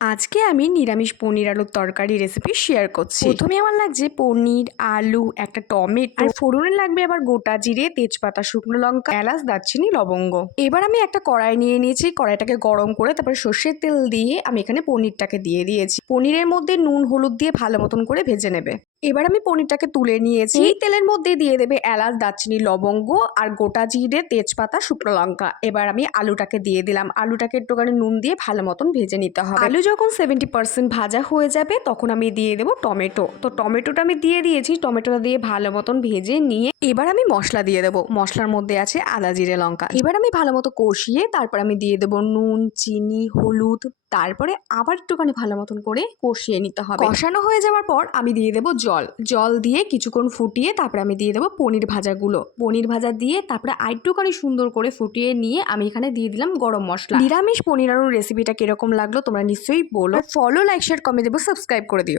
আজকে আমি নিরামিষ পনির আলুর তরকারি রেসিপি শেয়ার করছি। প্রথমে আমার লাগছে পনির, আলু, একটা টমেটো, আর ফোড়নে লাগবে আবার গোটা জিরে, তেজপাতা, শুকনো লঙ্কা, এলাচ, দারচিনি, লবঙ্গ। এবার আমি একটা কড়াই নিয়ে নিয়েছি, কড়াইটাকে গরম করে তারপরে সর্ষের তেল দিয়ে আমি এখানে পনিরটাকে দিয়ে দিয়েছি। পনিরের মধ্যে নুন হলুদ দিয়ে ভালো মতন করে ভেজে নেবে। এবার আমি পনিরটাকে তুলে নিয়েছি। এই তেলের মধ্যে দিয়ে দেবে এলাচ, দারচিনি, লবঙ্গ আর গোটা জিরে, তেজপাতা, শুকনো লঙ্কা। এবার আমি আলুটাকে দিয়ে দিলাম। আলুটাকে একটুখানি নুন দিয়ে ভালো মতন ভেজে নিতে হবে। আলু যখন 70% ভাজা হয়ে যাবে তখন আমি দিয়ে দেবো টমেটো। তো টমেটোটা আমি দিয়ে দিয়েছি। টমেটোটা দিয়ে ভালো মতন ভেজে নিয়ে এবার আমি মশলা দিয়ে দেবো। মশলার মধ্যে আছে আদা, জিরে, লঙ্কা। এবার আমি ভালো মতো কষিয়ে তারপর আমি দিয়ে দেবো নুন, চিনি, হলুদ। তারপরে আবার একটুখানি ভালো মতন করে কষিয়ে নিতে হবে। কষানো হয়ে যাওয়ার পর আমি দিয়ে দেবো জল দিয়ে কিছুক্ষণ ফুটিয়ে তারপরে আমি দিয়ে দেবো পনির ভাজাগুলো। পনির ভাজা দিয়ে তারপরে আরেকটুখানি সুন্দর করে ফুটিয়ে নিয়ে আমি এখানে দিয়ে দিলাম গরম মশলা। নিরামিষ পনির আলুর রেসিপিটা কিরকম লাগলো তোমরা নিশ্চয়ই বলো। ফলো, লাইক, শেয়ার, কমেন্ট এবং সাবস্ক্রাইব করে দিও।